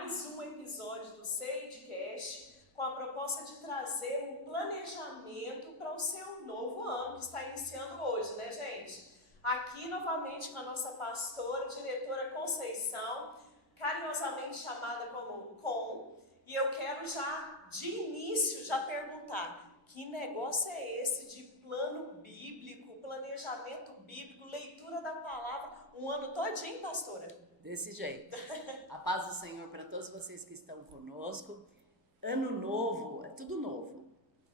mais um episódio do Seidcast com a proposta de trazer um planejamento para o seu novo ano que está iniciando hoje, né, gente? Aqui novamente com a nossa pastora, diretora Conceição, carinhosamente chamada como Com, e eu quero já, de início, já perguntar: que negócio é esse de plano bíblico, planejamento bíblico, leitura da palavra, um ano todinho, pastora? Desse jeito. A paz do Senhor para todos vocês que estão conosco. Ano novo, é tudo novo.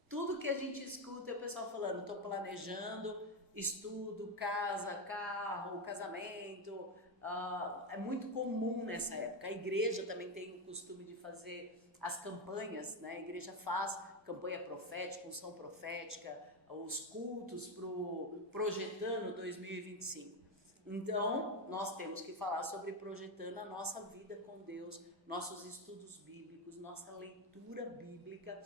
Tudo que a gente escuta é o pessoal falando: estou planejando, estudo, casa, carro, casamento. É muito comum nessa época. A igreja também tem o costume de fazer as campanhas, né? A igreja faz campanha profética, unção profética, os cultos projetando 2025. Então, nós temos que falar sobre projetando a nossa vida com Deus, nossos estudos bíblicos, nossa leitura bíblica.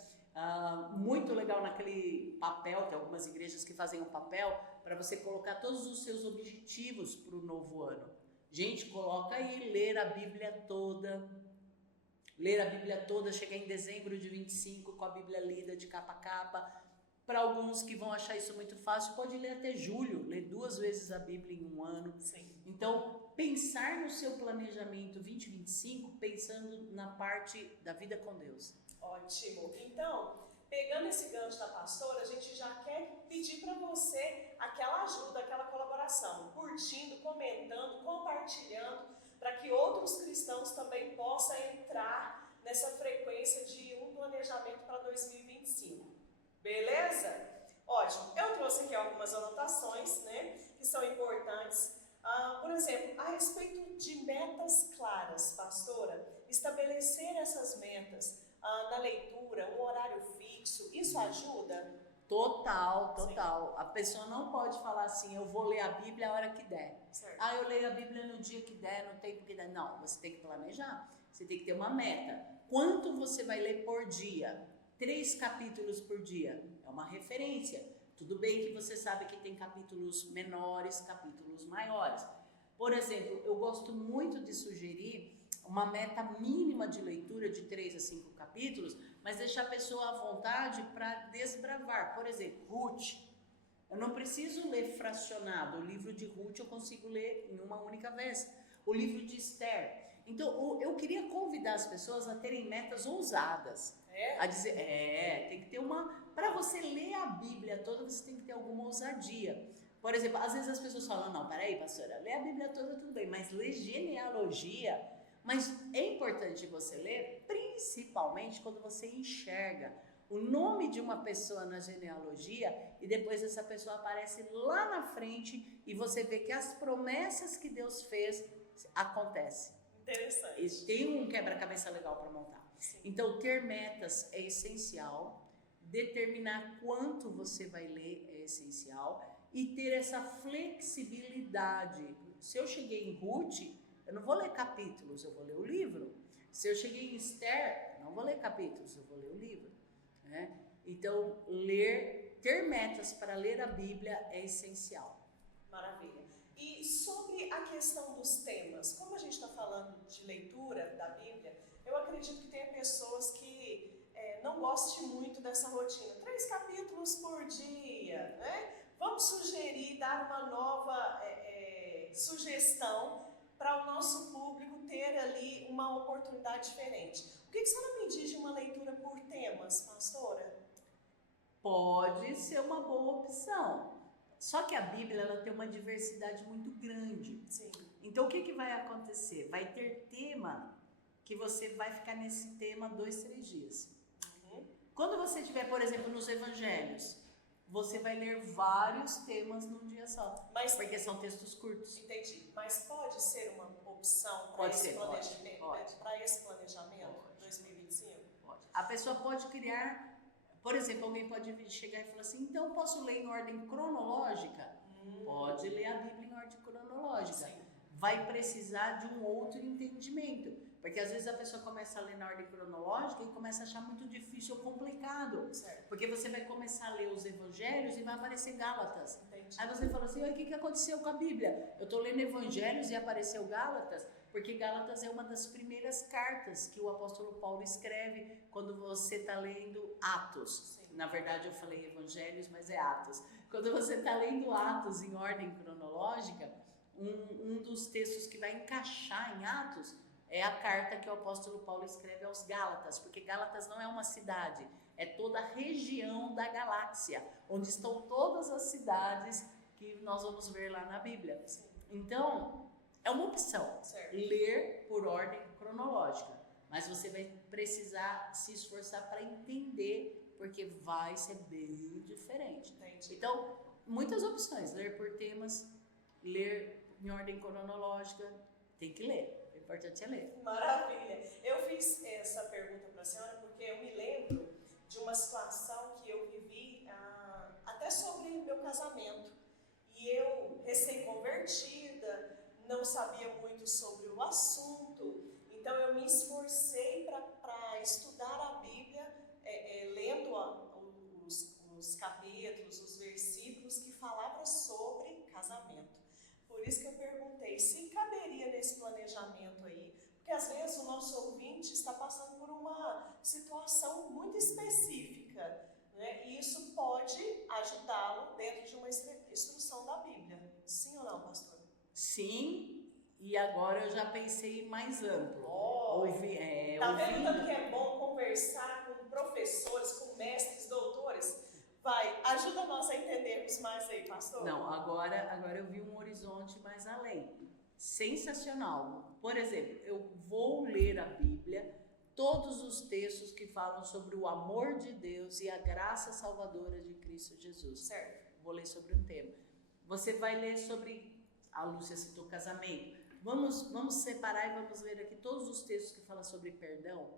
Muito legal naquele papel, tem algumas igrejas que fazem um papel para você colocar todos os seus objetivos para o novo ano. Gente, coloca aí, ler a Bíblia toda. Ler a Bíblia toda, chegar em dezembro de 25 com a Bíblia lida de capa a capa. Para alguns que vão achar isso muito fácil, pode ler até julho, ler 2 vezes a Bíblia em um ano. Sim. Então, pensar no seu planejamento 2025, pensando na parte da vida com Deus. Ótimo. Então, pegando esse gancho da pastora, a gente já quer pedir para você aquela ajuda, aquela colaboração, curtindo, comentando, compartilhando, para que outros cristãos também possam entrar nessa frequência de um planejamento para 2025. Beleza? Ótimo. Eu trouxe aqui algumas anotações, né, que são importantes. Por exemplo, a respeito de metas claras, pastora, estabelecer essas metas na leitura, um horário fixo, isso ajuda? Total. Sim. A pessoa não pode falar assim: eu vou ler a Bíblia a hora que der. Certo. Eu leio a Bíblia no dia que der, no tempo que der. Não, você tem que planejar. Você tem que ter uma meta. Quanto você vai ler por dia? 3 capítulos por dia. É uma referência. Tudo bem que você sabe que tem capítulos menores, capítulos maiores. Por exemplo, eu gosto muito de sugerir uma meta mínima de leitura de 3 a 5 capítulos, mas deixar a pessoa à vontade para desbravar. Por exemplo, Ruth. Eu não preciso ler fracionado. O livro de Ruth eu consigo ler em uma única vez. O livro de Esther. Então, eu queria convidar as pessoas a terem metas ousadas. A dizer, tem que ter uma... Para você ler a Bíblia toda, você tem que ter alguma ousadia. Por exemplo, às vezes as pessoas falam: não, peraí, pastora, ler a Bíblia toda tudo bem, mas ler genealogia... Mas é importante você ler, principalmente quando você enxerga o nome de uma pessoa na genealogia e depois essa pessoa aparece lá na frente e você vê que as promessas que Deus fez acontecem. Interessante. E tem um quebra-cabeça legal para montar. Sim. Então, ter metas é essencial, determinar quanto você vai ler é essencial e ter essa flexibilidade. Se eu cheguei em Ruth, eu não vou ler capítulos, eu vou ler o livro. Se eu cheguei em Esther, eu não vou ler capítulos, eu vou ler o livro. Né? Então, ter metas para ler a Bíblia é essencial. Maravilha. E sobre a questão dos temas, como a gente está falando de leitura da Bíblia, eu acredito que tenha pessoas que não gostem muito dessa rotina. 3 capítulos por dia, né? Vamos sugerir, dar uma nova sugestão para o nosso público ter ali uma oportunidade diferente. O que a senhora me diz de uma leitura por temas, pastora? Pode ser uma boa opção. Só que a Bíblia ela tem uma diversidade muito grande. Sim. Então o que vai acontecer? Vai ter tema que você vai ficar nesse tema 2, 3 dias. Uhum. Quando você estiver, por exemplo, nos evangelhos, você vai ler vários temas num dia só, porque são textos curtos. Entendi. Mas pode ser uma opção para esse planejamento? Para esse planejamento 2025? Pode. A pessoa pode criar, por exemplo, alguém pode chegar e falar assim: então posso ler em ordem cronológica? Pode ler a Bíblia em ordem cronológica. Sim. vai precisar de um outro entendimento. Porque às vezes a pessoa começa a ler na ordem cronológica e começa a achar muito difícil ou complicado. Certo. Porque você vai começar a ler os evangelhos e vai aparecer Gálatas. Entendi. Aí você fala assim, o que aconteceu com a Bíblia? Eu estou lendo evangelhos e apareceu Gálatas, porque Gálatas é uma das primeiras cartas que o apóstolo Paulo escreve quando você está lendo Atos. Sim. Na verdade eu falei evangelhos, mas é Atos. Quando você está lendo Atos em ordem cronológica, um dos textos que vai encaixar em Atos é a carta que o apóstolo Paulo escreve aos Gálatas, porque Gálatas não é uma cidade, é toda a região da galáxia, onde estão todas as cidades que nós vamos ver lá na Bíblia. Sim. Então, é uma opção, Certo. ler por ordem cronológica, mas você vai precisar se esforçar para entender, porque vai ser bem diferente. Entendi. Então, muitas opções, ler por temas, ler em ordem cronológica, tem que ler. O importante é ler. Maravilha. Eu fiz essa pergunta para a senhora porque eu me lembro de uma situação que eu vivi até sobre meu casamento. E eu, recém-convertida, não sabia muito sobre o assunto, então eu me esforcei para estudar a Bíblia, lendo os capítulos, os versículos que falavam sobre casamento. Por isso que eu perguntei se caberia nesse planejamento aí, porque às vezes o nosso ouvinte está passando por uma situação muito específica, né? E isso pode ajudá-lo dentro de uma instrução da Bíblia. Sim ou não, pastor? Sim, e agora eu já pensei mais amplo. Tá vendo tanto que é bom conversar com professores, com mestres, doutores? Vai, ajuda nós a entendermos mais aí, pastor. Não, agora eu vi um horizonte mais além. Sensacional. Por exemplo, eu vou ler a Bíblia, todos os textos que falam sobre o amor de Deus e a graça salvadora de Cristo Jesus. Certo. Vou ler sobre um tema. Você vai ler sobre, a Lúcia citou casamento. Vamos separar e vamos ler aqui todos os textos que falam sobre perdão.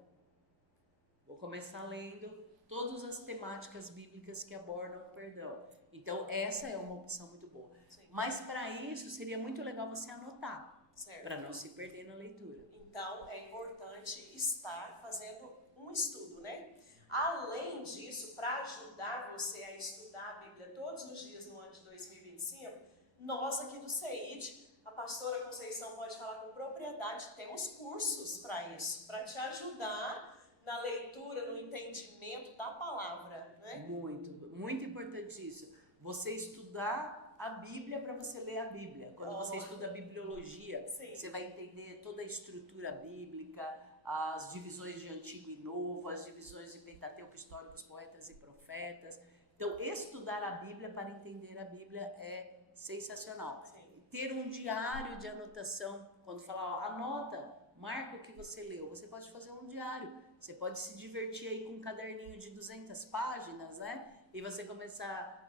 Vou começar lendo todas as temáticas bíblicas que abordam o perdão. Então, essa é uma opção muito boa. Sim. Mas, para isso, seria muito legal você anotar, Certo. para não se perder na leitura. Então, é importante estar fazendo um estudo, né? Além disso, para ajudar você a estudar a Bíblia todos os dias no ano de 2025, nós aqui do CEID, a pastora Conceição pode falar com propriedade, temos cursos para isso, para te ajudar na leitura, no entendimento da palavra, né? Muito importante isso. Você estudar a Bíblia para você ler a Bíblia. Quando você estuda a bibliologia, Sim. você vai entender toda a estrutura bíblica, as divisões de Antigo e Novo, as divisões de Pentateuco, históricos, poetas e profetas. Então, estudar a Bíblia para entender a Bíblia é sensacional. Sim. Ter um diário de anotação, quando falar, ó, anota, marca o que você leu. Você pode fazer um diário. Você pode se divertir aí com um caderninho de 200 páginas, né? E você começar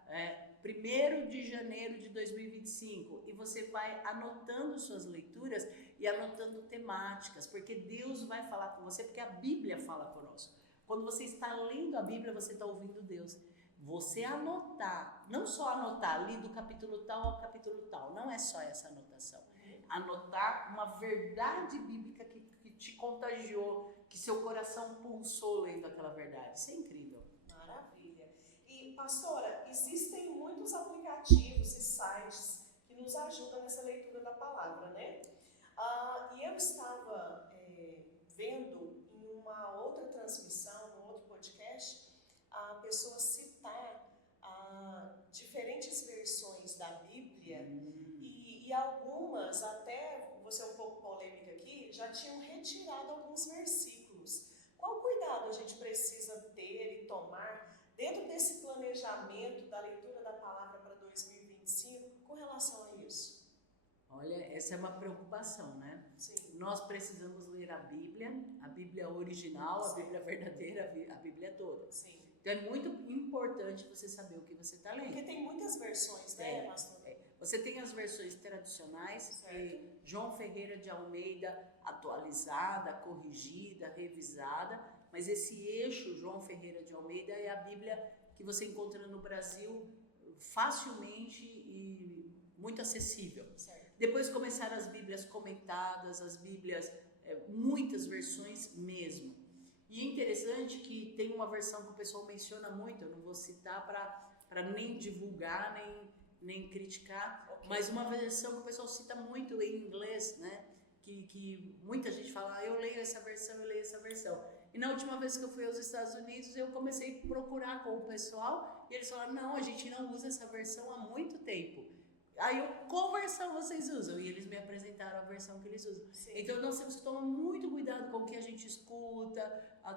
1º de janeiro de 2025 e você vai anotando suas leituras e anotando temáticas, porque Deus vai falar com você, porque a Bíblia fala conosco. Quando você está lendo a Bíblia, você está ouvindo Deus. Você anotar, não só anotar, li do capítulo tal ao capítulo tal, não é só essa anotação. Anotar uma verdade bíblica que te contagiou, que seu coração pulsou lendo aquela verdade. Isso é incrível. Maravilha. E, pastora, existem muitos aplicativos e sites que nos ajudam nessa leitura da palavra, né? E eu estava vendo em uma outra transmissão, num outro podcast, a pessoa citar diferentes versões da Bíblia e algumas, até, vou ser um pouco polêmica aqui, já tinham retirado alguns versículos. Qual cuidado a gente precisa ter e tomar dentro desse planejamento da leitura da palavra para 2025 com relação a isso? Olha, essa é uma preocupação, né? Sim. Nós precisamos ler a Bíblia original, a Bíblia verdadeira, a Bíblia toda. Sim. Então é muito importante você saber o que você está lendo. Porque tem muitas versões, né, pastor? Você tem as versões tradicionais, João Ferreira de Almeida, atualizada, corrigida, revisada, mas esse eixo João Ferreira de Almeida é a Bíblia que você encontra no Brasil facilmente e muito acessível. Certo. Depois começaram as Bíblias comentadas, as Bíblias, muitas versões mesmo. E é interessante que tem uma versão que o pessoal menciona muito, eu não vou citar para nem divulgar, nem criticar, mas uma versão que o pessoal cita muito em inglês, né? Que muita gente fala, eu leio essa versão, eu leio essa versão. E na última vez que eu fui aos Estados Unidos, eu comecei a procurar com o pessoal, e eles falaram, não, a gente não usa essa versão há muito tempo. Aí eu, qual versão vocês usam? E eles me apresentaram a versão que eles usam. Sim. Então nós temos que tomar muito cuidado com o que a gente escuta.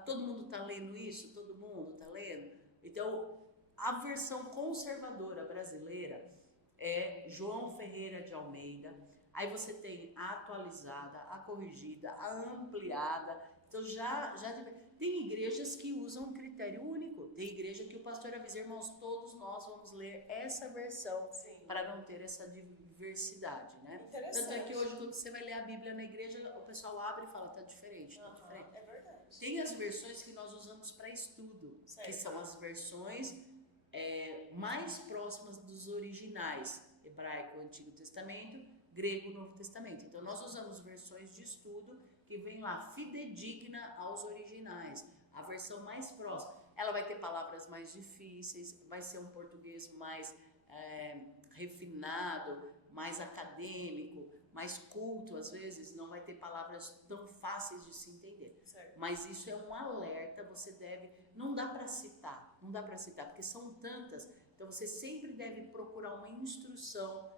Todo mundo está lendo isso? Todo mundo está lendo? Então a versão conservadora brasileira é João Ferreira de Almeida. Aí você tem a atualizada, a corrigida, a ampliada. Então já tem igrejas que usam um critério único. Tem igreja que o pastor avisa, irmãos, todos nós vamos ler essa versão para não ter essa diversidade, né? Tanto é que hoje quando você vai ler a Bíblia na igreja, o pessoal abre e fala, tá diferente, tá diferente. É verdade. Tem as versões que nós usamos para estudo, que são as versões mais próximas dos originais, hebraico, Antigo Testamento, grego, Novo Testamento. Então nós usamos versões de estudo que vem lá fidedigna aos originais, a versão mais próxima. Ela vai ter palavras mais difíceis, vai ser um português mais refinado, mais acadêmico, mais culto, às vezes não vai ter palavras tão fáceis de se entender. Certo. Mas isso é um alerta, você deve, não dá para citar, porque são tantas, então você sempre deve procurar uma instrução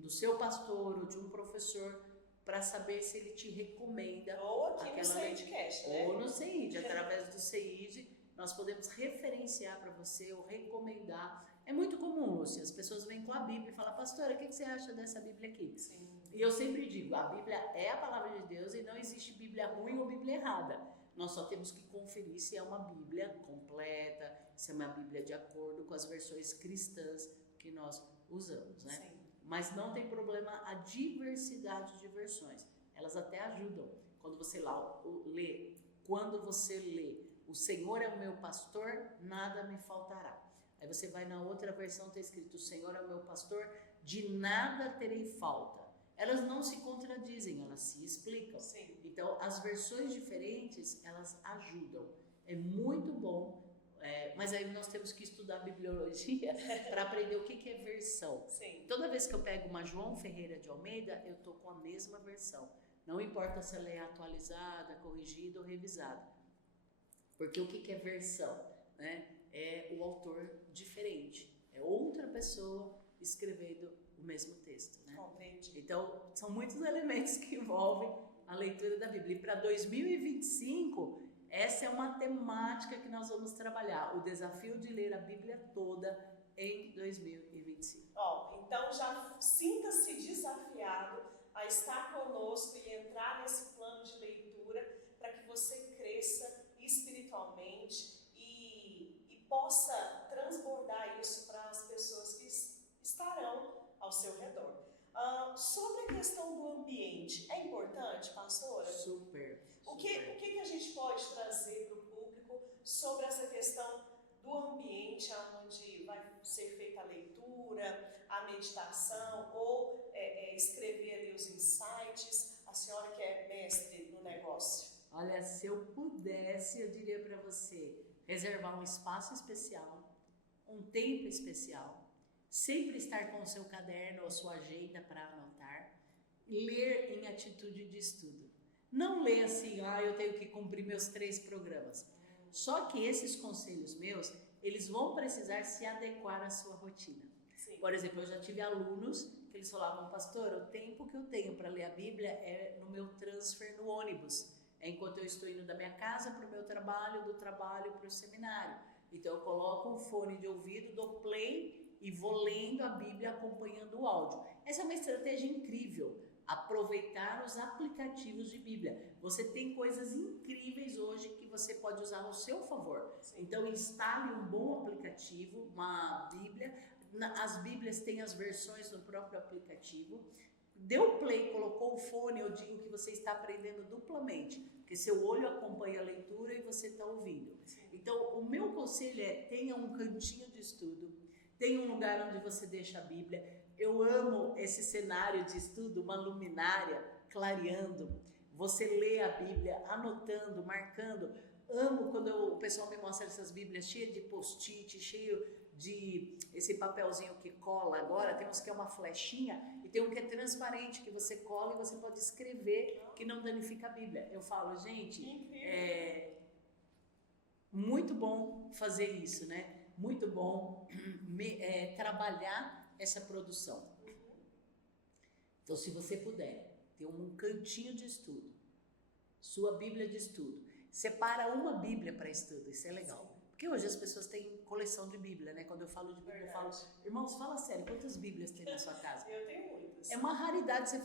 do seu pastor ou de um professor para saber se ele te recomenda. Ou aqui no CEIDcast, né? Ou no CEID, através do CEID, nós podemos referenciar para você ou recomendar. É muito comum, Lúcia, as pessoas vêm com a Bíblia e falam, pastora, o que você acha dessa Bíblia aqui? Sim. E eu sempre digo, a Bíblia é a palavra de Deus e não existe Bíblia ruim ou Bíblia errada. Nós só temos que conferir se é uma Bíblia completa, se é uma Bíblia de acordo com as versões cristãs que nós usamos, né? Sim. Mas não tem problema a diversidade de versões. Elas até ajudam. Quando você lê, o Senhor é o meu pastor, nada me faltará. Aí você vai na outra versão, está escrito, o Senhor é o meu pastor, de nada terei falta. Elas não se contradizem, elas se explicam. Sim. Então, as versões diferentes, elas ajudam. É muito bom. Mas aí nós temos que estudar bibliologia para aprender o que é versão. Sim. Toda vez que eu pego uma João Ferreira de Almeida, eu estou com a mesma versão. Não importa se ela é atualizada, corrigida ou revisada. Porque o que é versão? Né? É o autor diferente. É outra pessoa escrevendo o mesmo texto. Né? Compreende. Então, são muitos elementos que envolvem a leitura da Bíblia. E para 2025... essa é uma temática que nós vamos trabalhar, o desafio de ler a Bíblia toda em 2025. Então já sinta-se desafiado a estar conosco e entrar nesse plano de leitura para que você cresça espiritualmente e possa transbordar isso para as pessoas que estarão ao seu redor. Sobre a questão do ambiente, é importante, pastora? Super. O que a gente pode trazer para o público sobre essa questão do ambiente onde vai ser feita a leitura, a meditação ou escrever ali os insights? A senhora que é mestre no negócio. Olha, se eu pudesse, eu diria para você reservar um espaço especial, um tempo especial, sempre estar com o seu caderno ou sua agenda para anotar, ler em atitude de estudo. Não ler assim, eu tenho que cumprir meus 3 programas. Só que esses conselhos meus, eles vão precisar se adequar à sua rotina. Sim. Por exemplo, eu já tive alunos que eles falavam, pastor, o tempo que eu tenho para ler a Bíblia é no meu transfer no ônibus. É enquanto eu estou indo da minha casa para o meu trabalho, do trabalho para o seminário. Então eu coloco um fone de ouvido, dou play e vou lendo a Bíblia acompanhando o áudio. Essa é uma estratégia incrível. Aproveitar os aplicativos de Bíblia. Você tem coisas incríveis hoje que você pode usar ao seu favor. Então instale um bom aplicativo, uma Bíblia. As Bíblias têm as versões no próprio aplicativo. Deu play, colocou o fone, eu digo que você está aprendendo duplamente, porque seu olho acompanha a leitura e você está ouvindo. Então o meu conselho é, tenha um cantinho de estudo, tenha um lugar onde você deixa a Bíblia, Eu amo esse cenário de estudo, uma luminária clareando. Você lê a Bíblia, anotando, marcando. Amo quando o pessoal me mostra essas Bíblias cheias de post-it, cheio de esse papelzinho que cola agora. Tem uns que é uma flechinha e tem um que é transparente, que você cola e você pode escrever, que não danifica a Bíblia. Eu falo, gente, muito bom fazer isso, né? Muito bom trabalhar essa produção. Então, se você puder ter um cantinho de estudo, sua Bíblia de estudo, separa uma Bíblia para estudo, isso é legal. Porque hoje as pessoas têm coleção de Bíblia, né? Quando eu falo de Bíblia, eu falo, irmãos, fala sério, quantas Bíblias tem na sua casa? Eu tenho muitas. É uma raridade você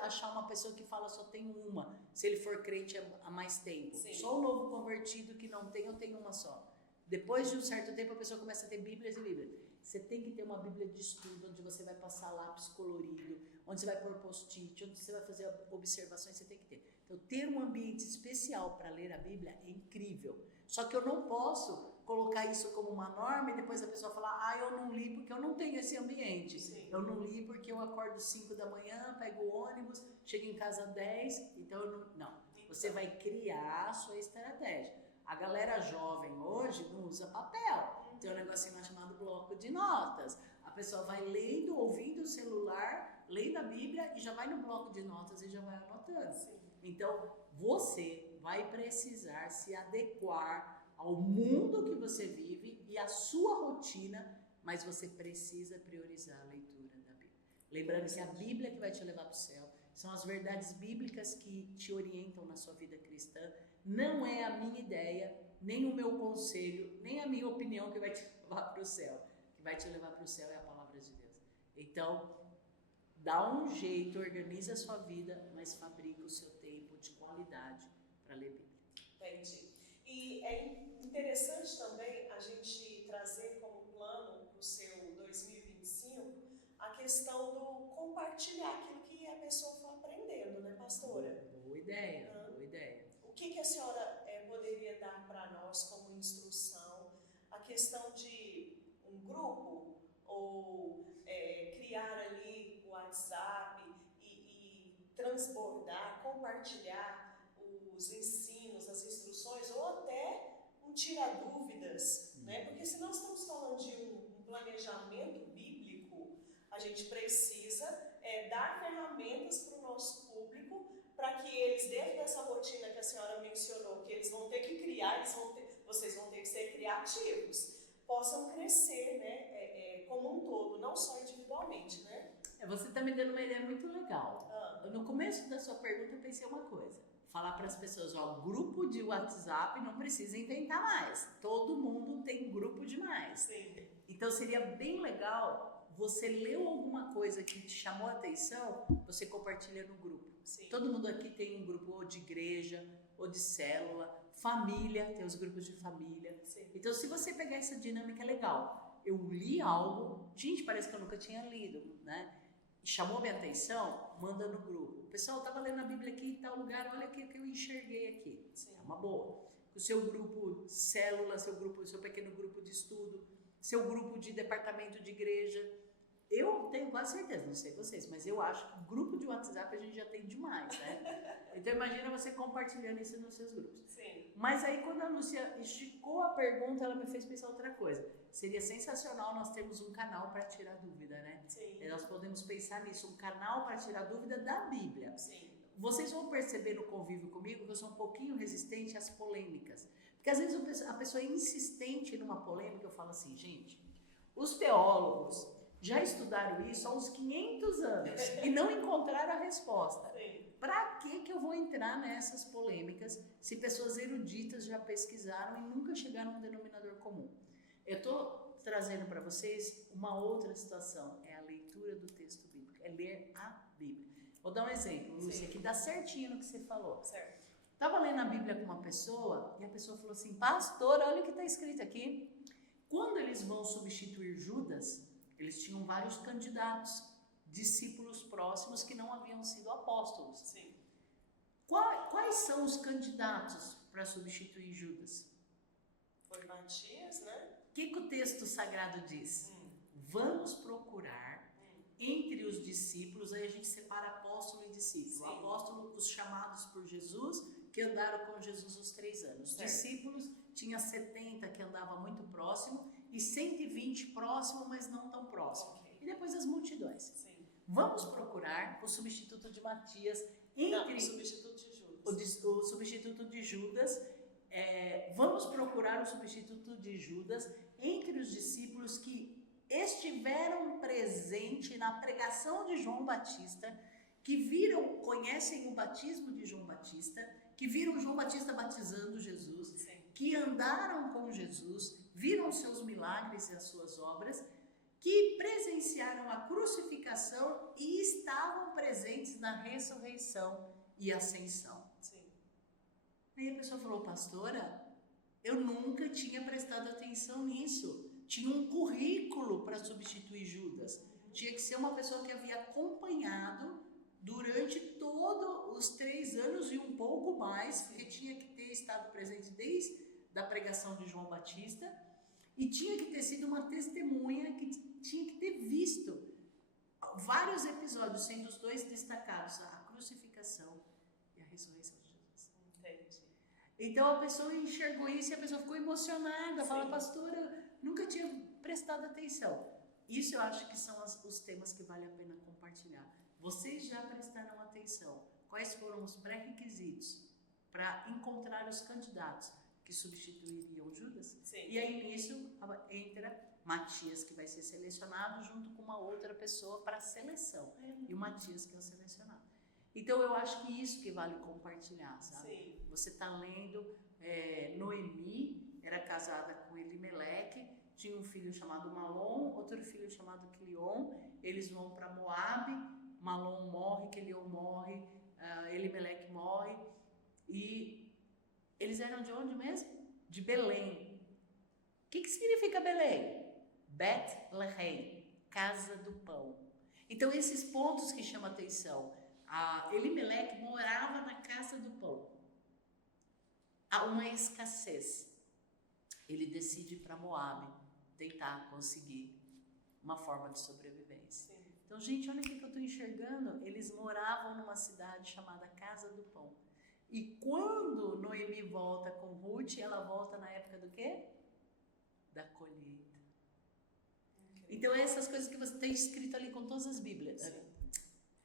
achar uma pessoa que fala só tem uma, se ele for crente há mais tempo. Sim. Só o novo convertido que não tem, eu tenho uma só. Depois de um certo tempo, a pessoa começa a ter Bíblias e Bíblias. Você tem que ter uma Bíblia de estudo, onde você vai passar lápis colorido, onde você vai pôr post-it, onde você vai fazer observações, você tem que ter. Então, ter um ambiente especial para ler a Bíblia é incrível. Só que eu não posso colocar isso como uma norma e depois a pessoa falar, eu não li porque eu não tenho esse ambiente. Sim. Eu não li porque eu acordo 5 da manhã, pego o ônibus, chego em casa 10, então eu não... Não, você vai criar a sua estratégia. A galera jovem hoje não usa papel. Tem um negocinho lá chamado bloco de notas. A pessoa vai lendo, ouvindo o celular, lendo a Bíblia e já vai no bloco de notas e já vai anotando. Sim. Então, você vai precisar se adequar ao mundo que você vive e à sua rotina, mas você precisa priorizar a leitura da Bíblia. Lembrando que a Bíblia que vai te levar para o céu são as verdades bíblicas que te orientam na sua vida cristã. Não é a minha ideia, nem o meu conselho, nem a minha opinião que vai te levar para o céu. O que vai te levar para o céu é a palavra de Deus. Então, dá um jeito, organiza a sua vida, mas fabrica o seu tempo de qualidade para ler Bíblia. Entendi. E é interessante também a gente trazer como plano para o seu 2025 a questão do compartilhar aquilo que a pessoa for aprendendo, né, pastora? Boa ideia, boa ideia. O que a senhora poderia dar para nós como instrução? A questão de um grupo ou criar ali o WhatsApp e transbordar, compartilhar os ensinos, as instruções ou até um tirar-dúvidas, né? Porque se nós estamos falando de um planejamento bíblico, a gente precisa dar ferramentas para o nosso público para que eles, dentro dessa rotina que a senhora mencionou, que eles vão ter que criar, vocês vão ter que ser criativos, possam crescer, né, como um todo, não só individualmente, né? Você está me dando uma ideia muito legal. No começo da sua pergunta eu pensei uma coisa, falar para as pessoas, grupo de WhatsApp não precisa inventar mais, todo mundo tem grupo demais. Sim. Então seria bem legal, você leu alguma coisa que te chamou a atenção, você compartilha no grupo. Sim. Todo mundo aqui tem um grupo ou de igreja, ou de célula, família, tem os grupos de família. Sim. Então se você pegar essa dinâmica é legal. Eu li algo, gente, parece que eu nunca tinha lido, né? Chamou minha atenção, manda no grupo. Pessoal, estava lendo a Bíblia aqui em tal lugar, olha o que eu enxerguei aqui. Sim. É uma boa. O seu grupo célula, seu pequeno grupo de estudo, seu grupo de departamento de igreja. Eu tenho quase certeza, não sei vocês, mas eu acho que grupo de WhatsApp a gente já tem demais, né? Então imagina você compartilhando isso nos seus grupos. Sim. Mas aí quando a Lúcia esticou a pergunta, ela me fez pensar outra coisa. Seria sensacional nós termos um canal para tirar dúvida, né? Sim. Nós podemos pensar nisso, um canal para tirar dúvida da Bíblia. Sim. Vocês vão perceber no convívio comigo que eu sou um pouquinho resistente às polêmicas. Porque às vezes a pessoa é insistente numa polêmica, eu falo assim, gente, os teólogos já estudaram isso há uns 500 anos e não encontraram a resposta. Para que eu vou entrar nessas polêmicas se pessoas eruditas já pesquisaram e nunca chegaram a um denominador comum? Eu estou trazendo para vocês uma outra situação, é a leitura do texto bíblico, é ler a Bíblia. Vou dar um exemplo, Lúcia, que dá certinho no que você falou. Certo. Estava lendo a Bíblia com uma pessoa e a pessoa falou assim, pastor, olha o que está escrito aqui. Quando eles vão substituir Judas, eles tinham vários candidatos, discípulos próximos que não haviam sido apóstolos. Sim. Quais são os candidatos para substituir Judas? Foi Matias, né? O que o texto sagrado diz? Vamos procurar entre os discípulos, aí a gente separa apóstolo e discípulo. Sim. Apóstolo, os chamados por Jesus, que andaram com Jesus os 3 anos. Certo. Discípulos, tinha 70 que andava muito próximo e 120 próximo, mas não tão próximo. Ok. E depois as multidões. Sim. Vamos procurar o substituto de Matias Não, entre o substituto de Judas. o substituto de Judas. Vamos procurar o substituto de Judas entre os discípulos que estiveram presentes na pregação de João Batista, que conhecem o batismo de João Batista, que viram João Batista batizando Jesus, Sim. que andaram com Jesus, viram seus milagres e as suas obras, que presenciaram a crucificação e estavam presentes na ressurreição e ascensão. Sim. Aí a pessoa falou, pastora, eu nunca tinha prestado atenção nisso. Tinha um currículo para substituir Judas. Tinha que ser uma pessoa que havia acompanhado durante todos os 3 anos e um pouco mais, porque tinha que ter estado presente desde a pregação de João Batista e tinha que ter sido uma testemunha que tinha que ter visto vários episódios, sendo os 2 destacados, a crucificação e a ressurreição de Jesus. Entendi. Então a pessoa enxergou isso e a pessoa ficou emocionada, Sim. fala, pastora, nunca tinha prestado atenção. Isso eu acho que são os temas que vale a pena compartilhar. Vocês já prestaram atenção? Quais foram os pré-requisitos para encontrar os candidatos que substituiriam Judas? Sim. E aí nisso entra Matias, que vai ser selecionado junto com uma outra pessoa para a seleção. E o Matias que é o selecionado. Então eu acho que isso que vale compartilhar, sabe? Sim. Você está lendo, Noemi era casada com Elimeleque, tinha um filho chamado Malom, outro filho chamado Quilion, eles vão para Moabe, Malom morre, Quilion morre, Elimeleque morre, e eles eram de onde mesmo? De Belém. O que significa Belém? Bet-Lehem, casa do pão. Então esses pontos que chamam a atenção. Elimeleque morava na casa do pão. Há uma escassez. Ele decide ir para Moabe tentar conseguir uma forma de sobrevivência. Sim. Então, gente, olha o que eu estou enxergando. Eles moravam numa cidade chamada Casa do Pão. E quando Noemi volta com Ruth, ela volta na época do quê? Da colheita. Então, essas coisas que você tem escrito ali com todas as Bíblias. Sim.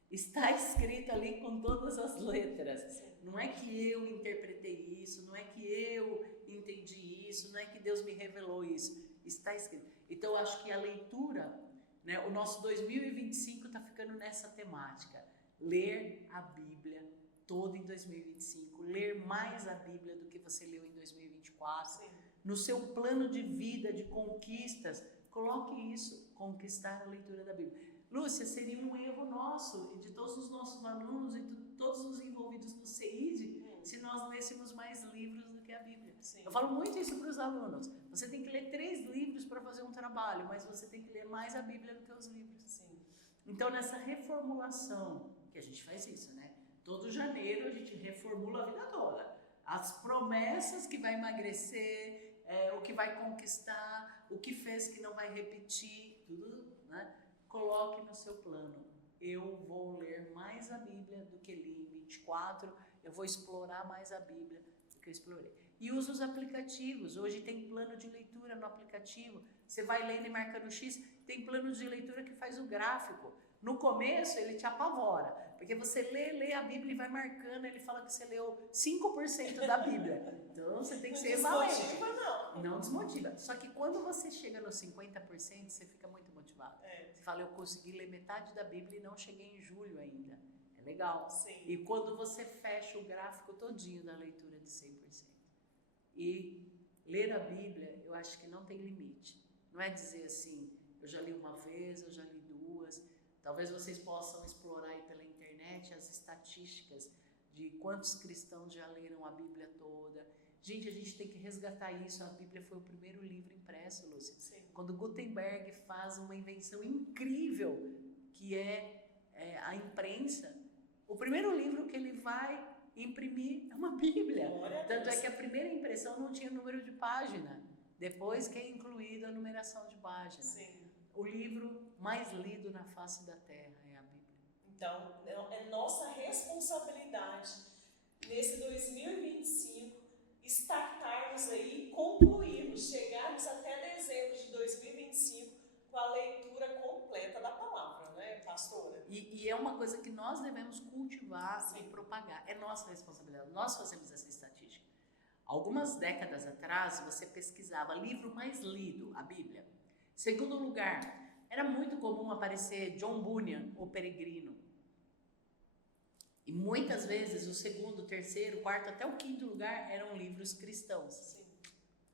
Está escrito ali com todas as letras. Sim. Não é que eu interpretei isso, não é que eu entendi isso, não é que Deus me revelou isso. Está escrito. Então, eu acho que a leitura, né, o nosso 2025 está ficando nessa temática. Ler a Bíblia toda em 2025. Ler mais a Bíblia do que você leu em 2024. Sim. No seu plano de vida, de conquistas, coloque isso, conquistar a leitura da Bíblia. Lúcia, seria um erro nosso e de todos os nossos alunos e de todos os envolvidos no CEID se nós lêssemos mais livros do que a Bíblia. Sim. Eu falo muito isso para os alunos. Você tem que ler 3 livros para fazer um trabalho, mas você tem que ler mais a Bíblia do que os livros. Sim. Então, nessa reformulação, que a gente faz isso, né? Todo janeiro a gente reformula a vida toda. As promessas que vai emagrecer, o que vai conquistar, o que fez que não vai repetir, tudo, né? Coloque no seu plano. Eu vou ler mais a Bíblia do que li em 24, eu vou explorar mais a Bíblia do que eu explorei. E use os aplicativos. Hoje tem plano de leitura no aplicativo. Você vai lendo e marca no X, tem plano de leitura que faz o gráfico. No começo ele te apavora, porque você lê a Bíblia e vai marcando, ele fala que você leu 5% da Bíblia. Então você tem que ser valente. Não desmotiva, não. Não desmotiva. Só que quando você chega nos 50%, você fica muito motivado. Você fala, eu consegui ler metade da Bíblia e não cheguei em julho ainda. É legal. Sim. E quando você fecha o gráfico todinho da leitura de 100%. E ler a Bíblia, eu acho que não tem limite. Não é dizer assim, eu já li uma vez, eu já li 2. Talvez vocês possam explorar aí pela internet as estatísticas de quantos cristãos já leram a Bíblia toda. Gente, a gente tem que resgatar isso. A Bíblia foi o primeiro livro impresso, Lúcia. Sim. Quando Gutenberg faz uma invenção incrível, que é a imprensa, o primeiro livro que ele vai imprimir é uma Bíblia. Tanto é que a primeira impressão não tinha número de página. Depois que é incluída a numeração de página. Sim. o livro mais lido na face da terra é a Bíblia. Então, é nossa responsabilidade nesse 2025 startarmos aí, concluirmos, chegarmos até dezembro de 2025 com a leitura completa da palavra, né, pastora? E é uma coisa que nós devemos cultivar Sim. e propagar. É nossa responsabilidade. Nós fazemos essa estatística. Algumas décadas atrás, você pesquisava livro mais lido, a Bíblia. Segundo lugar, era muito comum aparecer John Bunyan, O Peregrino. E muitas vezes o segundo, terceiro, quarto, até o quinto lugar eram livros cristãos. Sim.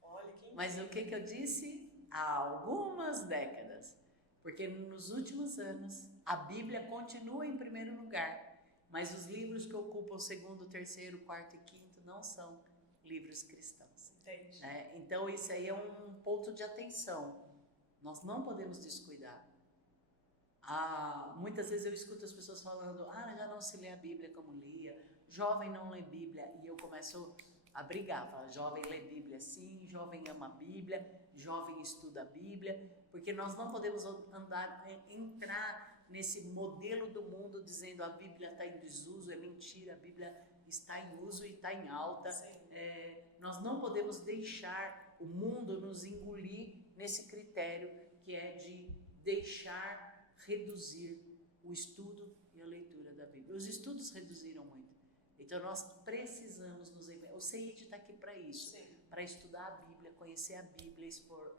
Olha que... Mas o que eu disse? Há algumas décadas. Porque nos últimos anos, a Bíblia continua em primeiro lugar. Mas os livros que ocupam o segundo, terceiro, quarto e quinto não são livros cristãos. Entendi. Então isso aí é um ponto de atenção. Nós não podemos descuidar. Muitas vezes eu escuto as pessoas falando, já não se lê a Bíblia como lia, jovem não lê Bíblia, e eu começo a brigar, falo, jovem lê Bíblia sim, jovem ama a Bíblia, jovem estuda a Bíblia, porque nós não podemos entrar nesse modelo do mundo dizendo a Bíblia está em desuso, é mentira, a Bíblia está em uso e está em alta. Nós não podemos deixar o mundo nos engolir nesse critério que é de deixar reduzir o estudo e a leitura da Bíblia. Os estudos reduziram muito. Então nós precisamos nos empenhar. O CEID está aqui para isso, para estudar a Bíblia, conhecer a Bíblia,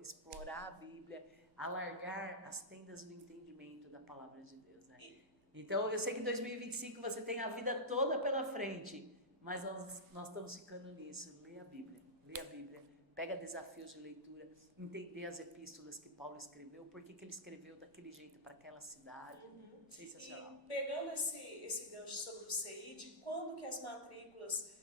explorar a Bíblia, alargar as tendas do entendimento da palavra de Deus, né? Então eu sei que em 2025 você tem a vida toda pela frente, mas nós estamos ficando nisso. Lê a Bíblia, pega desafios de leitura, entender as epístolas que Paulo escreveu, por que ele escreveu daquele jeito para aquela cidade. Sensacional. E pegando esse gancho sobre o CEID, quando que as matrículas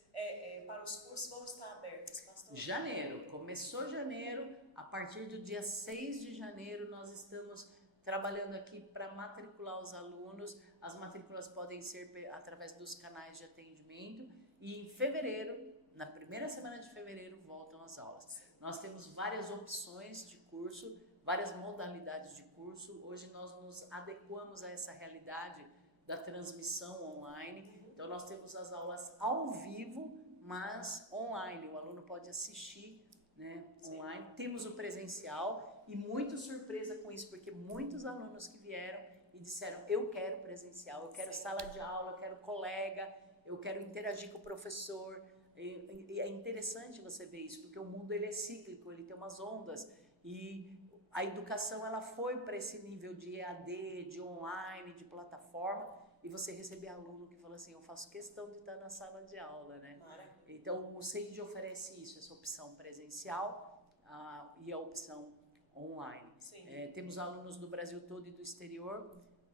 para os cursos vão estar abertas, pastor? Janeiro, começou janeiro, a partir do dia 6 de janeiro nós estamos trabalhando aqui para matricular os alunos. As matrículas podem ser através dos canais de atendimento e em fevereiro, na primeira semana de fevereiro, voltam as aulas. Nós temos várias opções de curso, várias modalidades de curso. Hoje nós nos adequamos a essa realidade da transmissão online. Então nós temos as aulas ao vivo, mas online. O aluno pode assistir, né, online. Temos o presencial e muito surpresa com isso, porque muitos alunos que vieram e disseram, eu quero presencial, eu quero sala de aula, eu quero colega, eu quero interagir com o professor. E é interessante você ver isso, porque o mundo ele é cíclico, ele tem umas ondas e a educação ela foi para esse nível de EAD, de online, de plataforma, e você receber aluno que fala assim, eu faço questão de estar na sala de aula, né? Então o CEID oferece isso, essa opção presencial e a opção online. Temos alunos do Brasil todo e do exterior,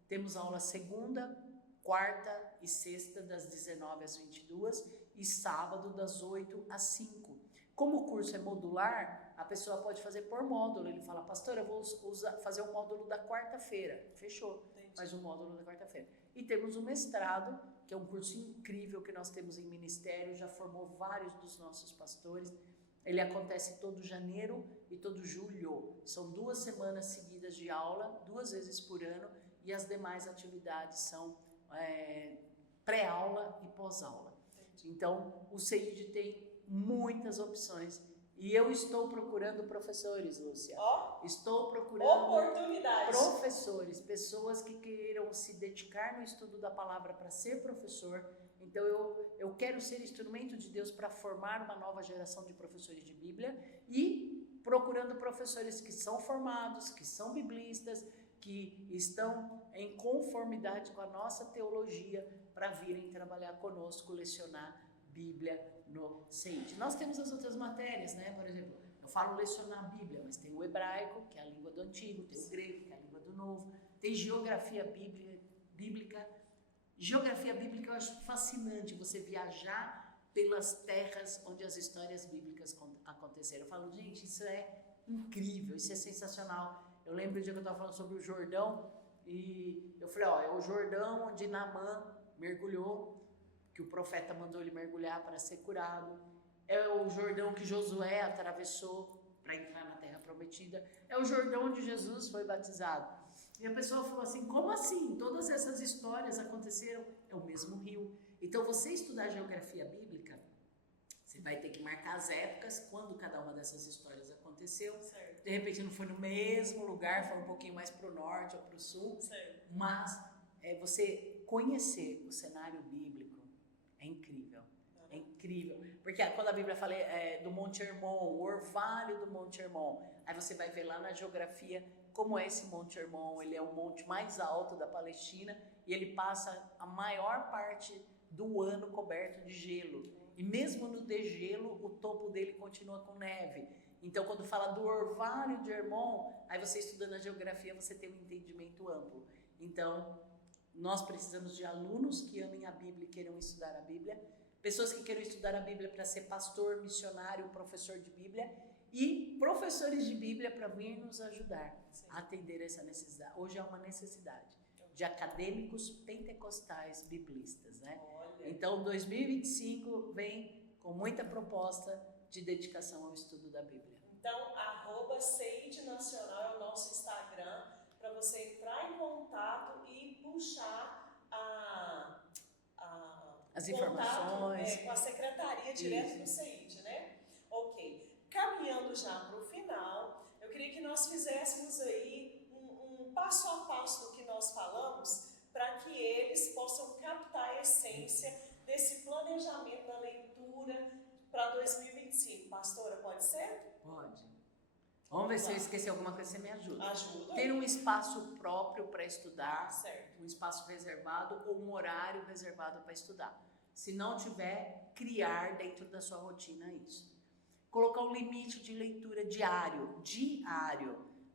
temos aula segunda, quarta e sexta das 19 às 22 e sábado das 8 às 5. Como o curso é modular, a pessoa pode fazer por módulo. Ele fala, pastor, eu vou fazer o módulo da quarta-feira. Fechou, faz o módulo da quarta-feira. E temos o mestrado, que é um curso incrível que nós temos em ministério, já formou vários dos nossos pastores. Ele acontece todo janeiro e todo julho. São 2 semanas seguidas de aula, 2 vezes por ano, e as demais atividades são pré-aula e pós-aula. Então, o CEID tem muitas opções e eu estou procurando professores, Lúcia. Estou procurando oportunidades. Professores, pessoas que queiram se dedicar no estudo da palavra para ser professor. Então, eu quero ser instrumento de Deus para formar uma nova geração de professores de Bíblia e procurando professores que são formados, que são biblistas, que estão em conformidade com a nossa teologia para virem trabalhar conosco, lecionar Bíblia no CEID. Nós temos as outras matérias, né? Por exemplo, eu falo lecionar a Bíblia, mas tem o hebraico, que é a língua do Antigo, tem o grego, que é a língua do Novo, tem geografia bíblica. Geografia bíblica eu acho fascinante, você viajar pelas terras onde as histórias bíblicas aconteceram. Eu falo, gente, isso é incrível, isso é sensacional. Eu lembro o dia que eu estava falando sobre o Jordão e eu falei, é o Jordão onde Naamã mergulhou, que o profeta mandou ele mergulhar para ser curado. É o Jordão que Josué atravessou para entrar na terra prometida, é o Jordão onde Jesus foi batizado. E a pessoa falou assim, como assim? Todas essas histórias aconteceram, é o mesmo rio. Então você estudar geografia bíblica, você vai ter que marcar as épocas, quando cada uma dessas histórias aconteceu. Certo. De repente não foi no mesmo lugar, foi um pouquinho mais para o norte ou para o sul. Certo. Mas você conhecer o cenário bíblico é incrível. É incrível. Porque quando a Bíblia fala do Monte Hermon, o orvalho do Monte Hermon, aí você vai ver lá na geografia como é esse Monte Hermon. Ele é o monte mais alto da Palestina e ele passa a maior parte do ano coberto de gelo. E mesmo no degelo, o topo dele continua com neve. Então, quando fala do orvalho de Hermon, aí você estudando a geografia, você tem um entendimento amplo. Então, nós precisamos de alunos que amem a Bíblia e queiram estudar a Bíblia, pessoas que queiram estudar a Bíblia para ser pastor, missionário, professor de Bíblia e professores de Bíblia para vir nos ajudar a atender essa necessidade. Hoje é uma necessidade de acadêmicos pentecostais biblistas, né? Então, 2025 vem com muita proposta de dedicação ao estudo da Bíblia. Então, @CID Nacional é o nosso Instagram, para você entrar em contato e puxar as informações com a secretaria direto do CID, né? Ok. Caminhando já para o final, eu queria que nós fizéssemos aí um passo a passo do que nós falamos, para que eles possam captar a essência desse planejamento da leitura para 2025. Pastora, pode ser? Pode. Vamos ver se eu esqueci alguma coisa, você me ajuda. Ajuda. Ter um espaço próprio para estudar, certo. Um espaço reservado ou um horário reservado para estudar. Se não tiver, criar dentro da sua rotina isso. Colocar um limite de leitura diário.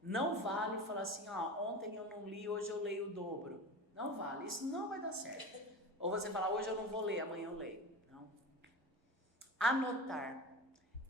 Não vale falar assim, ontem eu não li, hoje eu leio o dobro. Não vale, isso não vai dar certo. Ou você falar, hoje eu não vou ler, amanhã eu leio. Não. Anotar.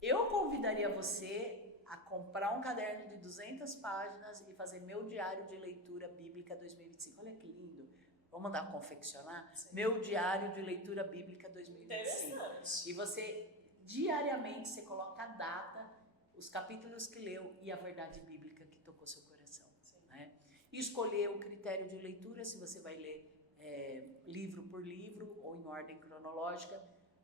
Eu convidaria você a comprar um caderno de 200 páginas e fazer meu diário de leitura bíblica 2025. Olha que lindo. Vou mandar confeccionar. Sim. Meu diário de leitura bíblica 2025. Interessante. E você, diariamente, você coloca a data, os capítulos que leu e a verdade bíblica que tocou seu coração. Né? E escolher o critério de leitura, se você vai ler livro por livro ou em ordem cronológica.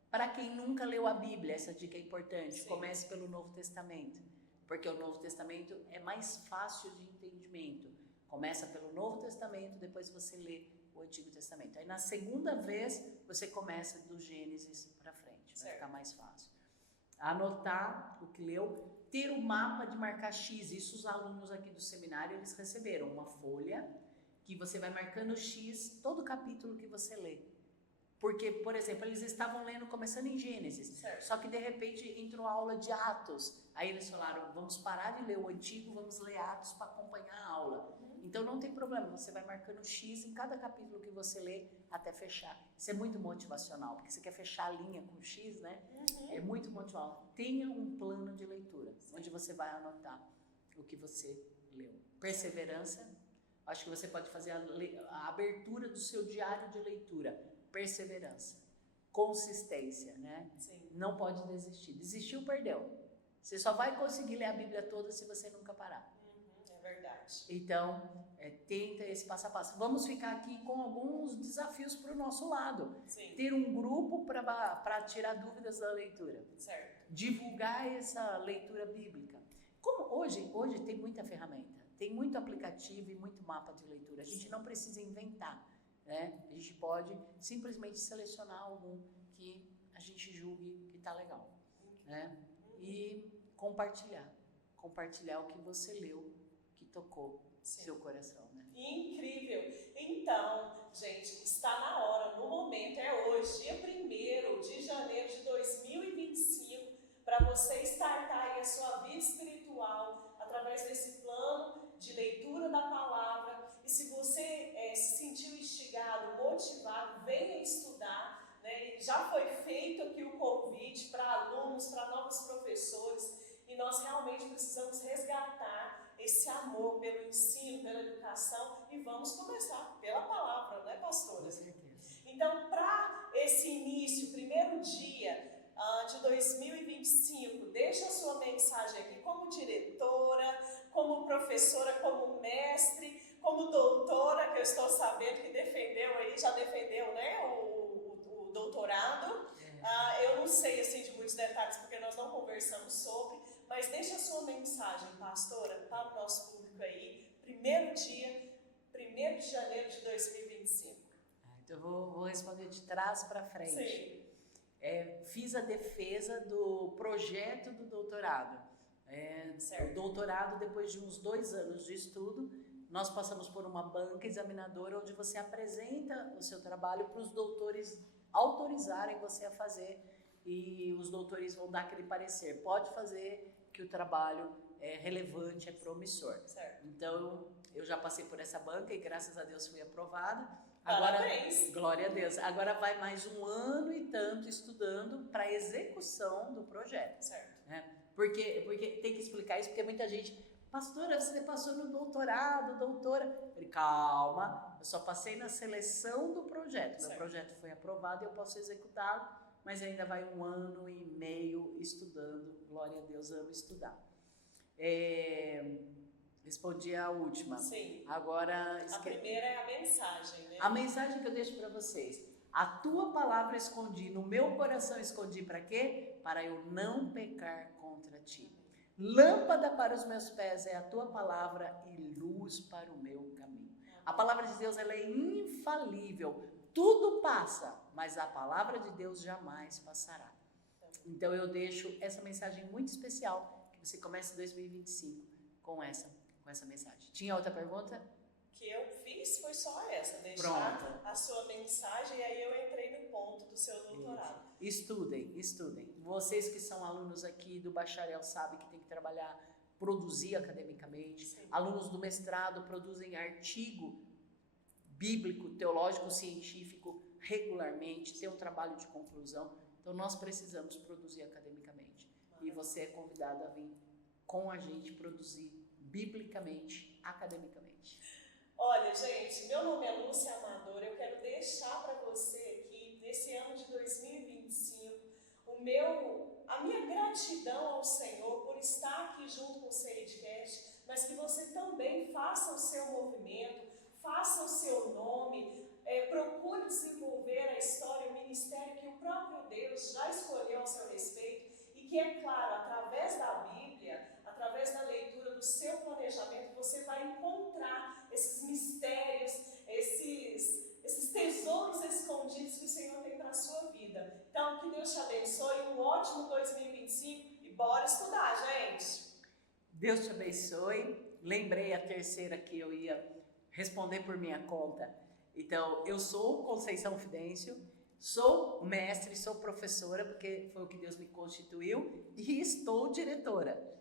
Para quem nunca leu a Bíblia, essa dica é importante. Sim. Comece pelo Novo Testamento, porque o Novo Testamento é mais fácil de entendimento. Começa pelo Novo Testamento, depois você lê o Antigo Testamento. Aí na segunda vez, você começa do Gênesis para frente, vai ficar mais fácil. Anotar o que leu, ter o mapa de marcar X. Isso os alunos aqui do seminário, eles receberam uma folha que você vai marcando X todo capítulo que você lê. Porque, por exemplo, eles estavam lendo, começando em Gênesis, certo. Só que de repente entrou a aula de Atos. Aí eles falaram, vamos parar de ler o Antigo, vamos ler Atos para acompanhar a aula. Então não tem problema, você vai marcando X em cada capítulo que você lê até fechar. Isso é muito motivacional, porque você quer fechar a linha com X, né? É muito motivacional. Tenha um plano de leitura, onde você vai anotar o que você leu. Perseverança, acho que você pode fazer a abertura do seu diário de leitura. Perseverança, consistência, né? Sim. Não pode desistir. Desistiu, perdeu. Você só vai conseguir ler a Bíblia toda se você nunca parar. É verdade. Então, tenta esse passo a passo. Vamos ficar aqui com alguns desafios para o nosso lado. Sim. Ter um grupo para tirar dúvidas da leitura. Certo. Divulgar essa leitura bíblica. Como hoje tem muita ferramenta, tem muito aplicativo e muito mapa de leitura. A gente não precisa inventar. Né? A gente pode simplesmente selecionar algum que a gente julgue que está legal, né? E compartilhar o que você leu, que tocou seu coração, né? Incrível! Então, gente, está na hora, no momento, é hoje, dia 1º de janeiro de 2025, para você startar aí a sua vida espiritual através desse plano de leitura da palavra. E se você se sentiu instigado, motivado, venha estudar, né? Já foi feito aqui o convite para alunos, para novos professores, e nós realmente precisamos resgatar esse amor pelo ensino, pela educação, e vamos começar pela palavra, né, pastora? Com certeza. Então, para esse início, primeiro dia de 2025, deixa a sua mensagem aqui como diretora, como professora, como mestre, como doutora, que eu estou sabendo que defendeu aí, já defendeu, né, o doutorado. Eu não sei assim de muitos detalhes porque nós não conversamos sobre, mas deixa a sua mensagem, pastora, para o nosso público aí. Primeiro dia, 1º de janeiro de 2025. Então eu vou responder de trás para frente. Sim. Fiz a defesa do projeto do doutorado. O doutorado, depois de uns 2 anos de estudo, nós passamos por uma banca examinadora onde você apresenta o seu trabalho para os doutores autorizarem você a fazer, e os doutores vão dar aquele parecer. Pode fazer, que o trabalho é relevante, é promissor. Certo. Então, eu já passei por essa banca e graças a Deus fui aprovada. Parabéns. Glória a Deus. Agora vai mais 1 ano e tanto estudando para a execução do projeto. Certo. Né? Porque tem que explicar isso, porque muita gente, pastora, você passou no doutorado, doutora. Eu falei, calma, eu só passei na seleção do projeto. Meu projeto foi aprovado e eu posso executá-lo, mas ainda vai 1 ano e meio estudando. Glória a Deus, amo estudar. Respondi a última. Sim. Agora, a primeira é a mensagem, né? A mensagem que eu deixo para vocês. A tua palavra escondi, no meu coração escondi para quê? Para eu não pecar contra ti. Lâmpada para os meus pés é a tua palavra e luz para o meu caminho. A palavra de Deus, ela é infalível. Tudo passa, mas a palavra de Deus jamais passará. Então eu deixo essa mensagem muito especial, que você comece 2025 com essa mensagem. Tinha outra pergunta? Que eu fiz foi só essa, deixar Pronto. a sua mensagem, e aí eu entrei no ponto do seu doutorado. Estudem. Vocês que são alunos aqui do bacharel sabem que tem que trabalhar, produzir academicamente. Sim. Alunos do mestrado produzem artigo bíblico, teológico, científico regularmente, tem um trabalho de conclusão. Então nós precisamos produzir academicamente. E você é convidado a vir com a gente produzir biblicamente, academicamente. Olha, gente, meu nome é Lúcia Amador. Eu quero deixar para você aqui, nesse ano de 2025, a minha gratidão ao Senhor por estar aqui junto com o Seridcast, mas que você também faça o seu movimento, faça o seu nome, procure desenvolver a história, o ministério que o próprio Deus já escolheu ao seu respeito, e que, é claro, através da Bíblia, através da leitura do seu planejamento, você vai encontrar esses mistérios, esses tesouros escondidos que o Senhor tem para a sua vida. Então, que Deus te abençoe, um ótimo 2025 e bora estudar, gente! Deus te abençoe. Lembrei a terceira que eu ia responder por minha conta. Então, eu sou Conceição Fidêncio, sou mestre, sou professora, porque foi o que Deus me constituiu, e estou diretora.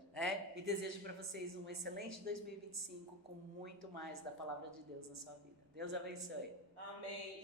E desejo para vocês um excelente 2025 com muito mais da palavra de Deus na sua vida. Deus abençoe. Amém.